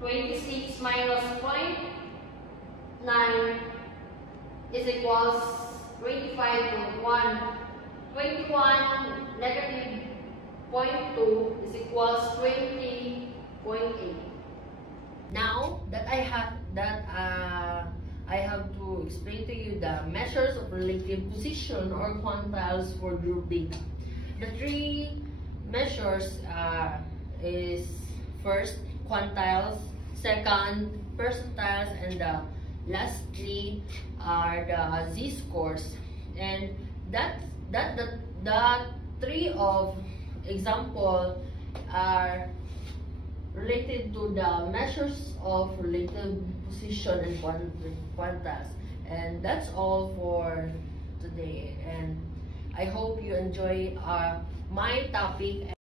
26 minus 0.9 is equals 25.1. 21 negative 0.2 is equals 20.8. Now that I have to explain to you the measures of relative position or quantiles for group data. The three measures is first quantiles, second percentiles, and lastly are the z-scores. And the three of example are related to the measures of relative position and quantiles. And that's all for today. And I hope you enjoy my topic.